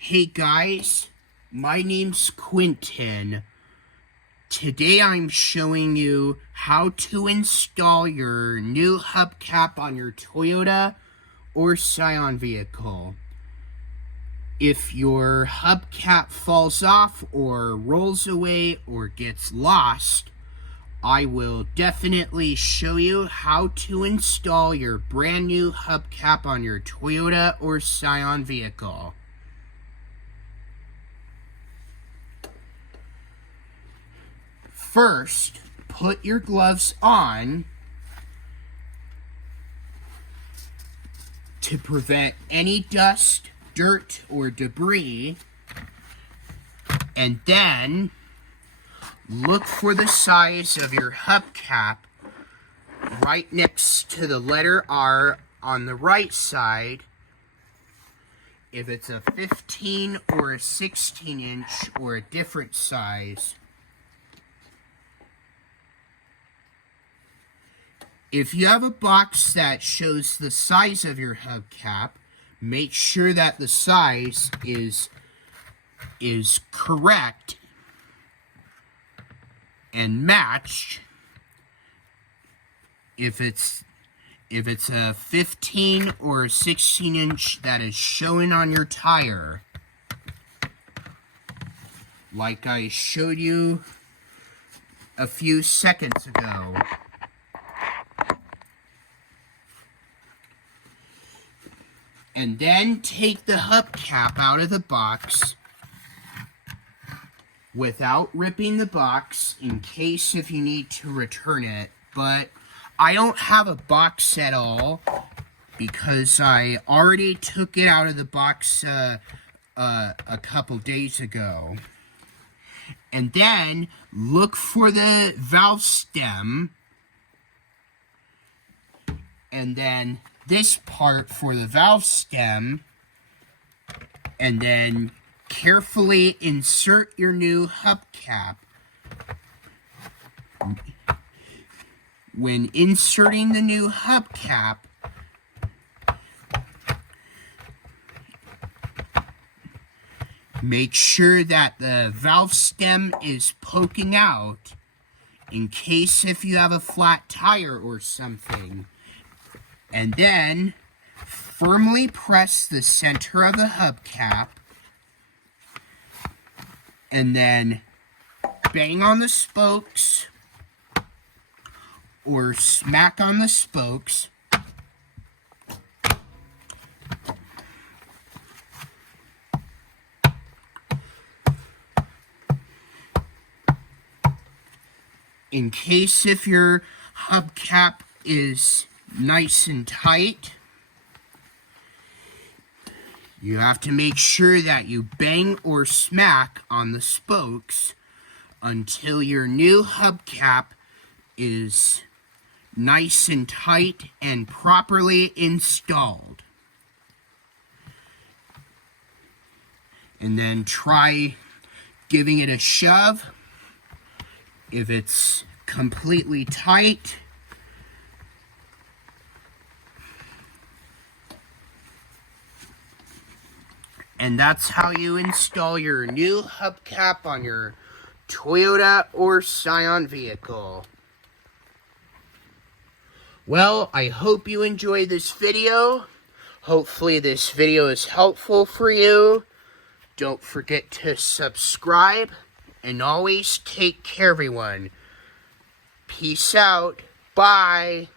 Hey guys, my name's Quentin. Today I'm showing you how to install your new hubcap on your Toyota or Scion vehicle. If your hubcap falls off or rolls away or gets lost, I will definitely show you how to install your brand new hubcap on your Toyota or Scion vehicle. First, put your gloves on to prevent any dust, dirt, or debris, and then look for the size of your hubcap right next to the letter R on the right side. If it's a 15 or a 16 inch or a different size. If you have a box that shows the size of your hubcap, make sure that the size is correct and matched. If it's a 15 or a 16 inch that is showing on your tire, like I showed you a few seconds ago. And then take the hubcap out of the box without ripping the box in case if you need to return it. But I don't have a box at all because I already took it out of the box a couple days ago. And then look for the valve stem, and then this part for the valve stem, and then carefully insert your new hubcap. When inserting the new hubcap, make sure that the valve stem is poking out in case if you have a flat tire or something. And then firmly press the center of the hubcap and then bang on the spokes or smack on the spokes. In case if your hubcap is nice and tight, you have to make sure that you bang or smack on the spokes until your new hubcap is nice and tight and properly installed. And then try giving it a shove. If it's completely tight, and that's how you install your new hubcap on your Toyota or Scion vehicle. Well, I hope you enjoyed this video. Hopefully this video is helpful for you. Don't forget to subscribe, and always take care, everyone. Peace out. Bye.